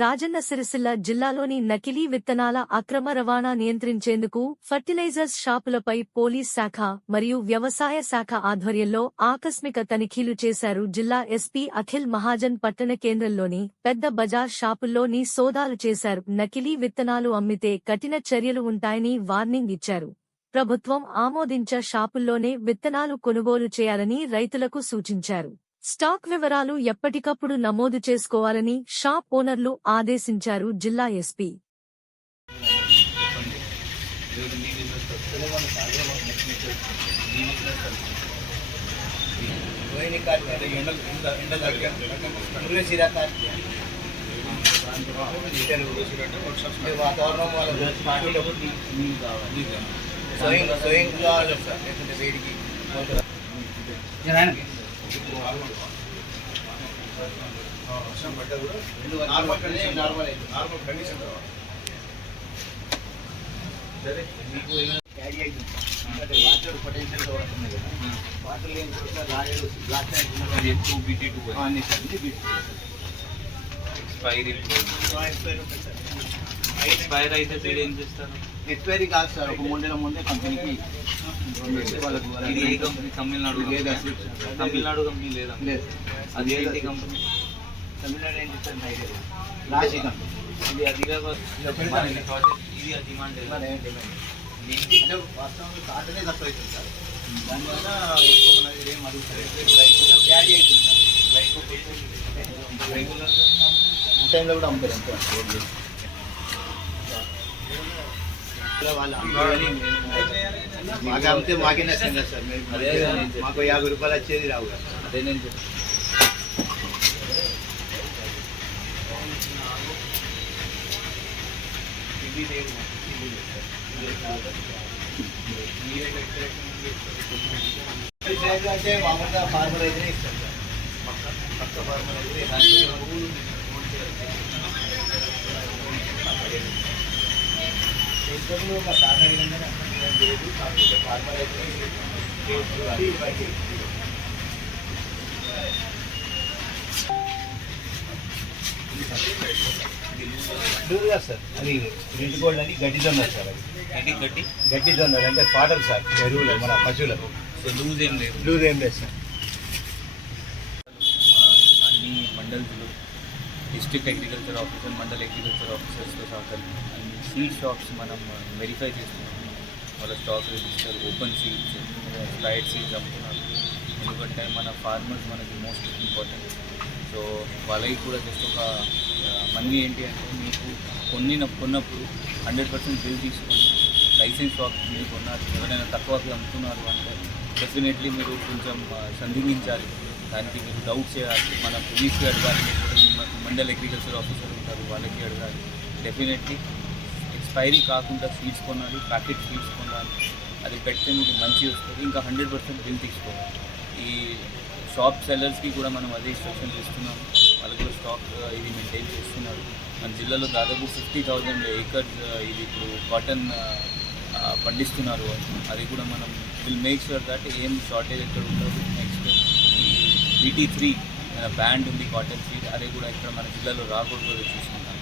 రాజన్న సిరిసిల్ల జిల్లాలోని నకిలీ విత్తనాల అక్రమ రవాణా నియంత్రించేందుకు ఫర్టిలైజర్స్ షాపులపై పోలీస్ శాఖ మరియు వ్యవసాయ శాఖ ఆధ్వర్యంలో ఆకస్మిక తనిఖీలు చేశారు జిల్లా ఎస్పీ అఖిల్ మహాజన్ పట్టణ కేంద్రంలోని పెద్ద బజార్ షాపుల్లోని సోదాలు చేశారు. నకిలీ విత్తనాలు అమ్మితే కఠిన చర్యలు ఉంటాయని వార్నింగ్ ఇచ్చారు. ప్రభుత్వం ఆమోదించ షాపుల్లోనే విత్తనాలు కొనుగోలు చేయాలని రైతులకు సూచించారు. స్టాక్ వివరాలు ఎప్పటికప్పుడు నమోదు చేసుకోవాలని షాప్ ఓనర్లు ఆదేశించారు జిల్లా ఎస్పీ. వాతావరణం వర్షం పడ్డా కూడా నార్మల్ కండిషన్ నార్మల్ అయితే నార్మల్ కండిషన్ సరే మీకు ఏమైనా క్యారీ అవుతుంది ఎందుకంటే వాటర్ పొటెన్షియల్ పడుతుంది కదా వాటర్ లేని చోట రాయలు block tank two BT two అన్ని సార్ అన్ని బిట్ ఎక్స్పైరీ ఎక్స్పైర్ ఉంటుంది సార్ ఎక్స్పైర్ అయితే మీరు ఏం చేస్తారు? ఎక్స్పైరీ కాదు సార్ ఒక మూడు నెలల ముందే కంపెనీకి వాళ్ళకు ఇది ఏ కంపెనీ? తమిళనాడు లేదా? తమిళనాడు కంపెనీ లేదా? లేదు. అది ఏంటి కంపెనీ? తమిళనాడు ఏంటి సార్ నైట్ రాశి కంపెనీ. ఇది అదిలాబాద్ ఇది మన ఈ ప్రాజెక్ట్ ఇది డిమాండ్ అంటే వాస్తవంగా కాటనే తక్కువ అవుతుంది సార్. దానివల్ల ఎక్కువ మన ఏం అడుగుతారు? క్యారీ అవుతుంది సార్. రైతు రెగ్యులర్గా టైంలో కూడా అమ్ముతారు ఎంత మాకు అమ్మితే మాకే నష్టం కదా సార్ మేము- అదే కదా నేను చెప్పేది. మాకు యాభై రూపాయలు వచ్చేది రావు కదా అదే నేను చెప్తాను ఇది లేదు ఇది లేదు సార్. ఇది అంటే మామూలుగా ఫార్మర్ అయితేనే ఇస్తాం సార్ పక్క పక్క ఫార్మర్ అయితే చేసినప్పుడు మా సార్ అడిగిందని లేదు. కాకపోతే అయితే అది రెడ్ గోల్డ్ అని గడ్డి జొన్న సార్ అది. గట్టి గడ్డి జొన్నలు అంటే పాటలు సార్. ఎరువులు మన పశువులకు. సో లూజ్ ఏం లేదు. లూజ్ ఏం లేదు సార్. అన్ని మండల్స్లో district agriculture officer mandal agriculture ఆఫీసర్స్తో సహా అన్ని సీడ్ షాప్స్ మనం uh, వెరిఫై చేస్తున్నాం. వాళ్ళ stock register open seeds flight seeds అమ్ముతున్నారు. ఎందుకంటే మన ఫార్మర్స్ మనకి మోస్ట్ ఇంపార్టెంట్ సో వాళ్ళకి కూడా జస్ట్ ఒక uh, మనీ ఏంటి అంటే మీకు కొన్నిన కొన్నప్పుడు హండ్రెడ్ పర్సెంట్ బిల్ తీసుకొని లైసెన్స్ షాప్ మీరు కొన్నారు ఎవరైనా తక్కువకి అమ్ముతున్నారు అంటే డెఫినెట్లీ మీరు కొంచెం uh, సందించాలి దానికి మీరు డౌట్ చేయాలి. మన పోలీస్కి అడగాలి. మండల్ అగ్రికల్చర్ ఆఫీసర్ ఉంటారు వాళ్ళకి అడగాలి. డెఫినెట్లీ ఎక్స్పైరీ కాకుండా సీడ్స్ కొనాలి ప్యాకెట్ సీడ్స్ కొనాలి. అది పెడితే మీకు మంచి వస్తుంది. ఇంకా హండ్రెడ్ పర్సెంట్ బిల్ తీసుకోవాలి. ఈ షాప్ సెల్లర్స్కి కూడా మనం అదే ఇన్స్ట్రక్షన్స్ ఇస్తున్నాం వాళ్ళు కూడా స్టాక్ ఇది మెయింటైన్ చేస్తున్నారు. మన జిల్లాలో దాదాపు ఫిఫ్టీ థౌజండ్ ఏకర్స్ ఇది ఇప్పుడు కాటన్ పండిస్తున్నారు అది కూడా మనం విల్ మేక్ షూర్ దట్ ఏం షార్టేజ్ ఎక్కడ ఉండదు. నెక్స్ట్ ఈ బీటీ త్రీ బ్యాండ్ ఉంది కాటన్ సీడ్ అది కూడా ఇక్కడ మన జిల్లాలో రాకూడదు చూసుకుంటాం.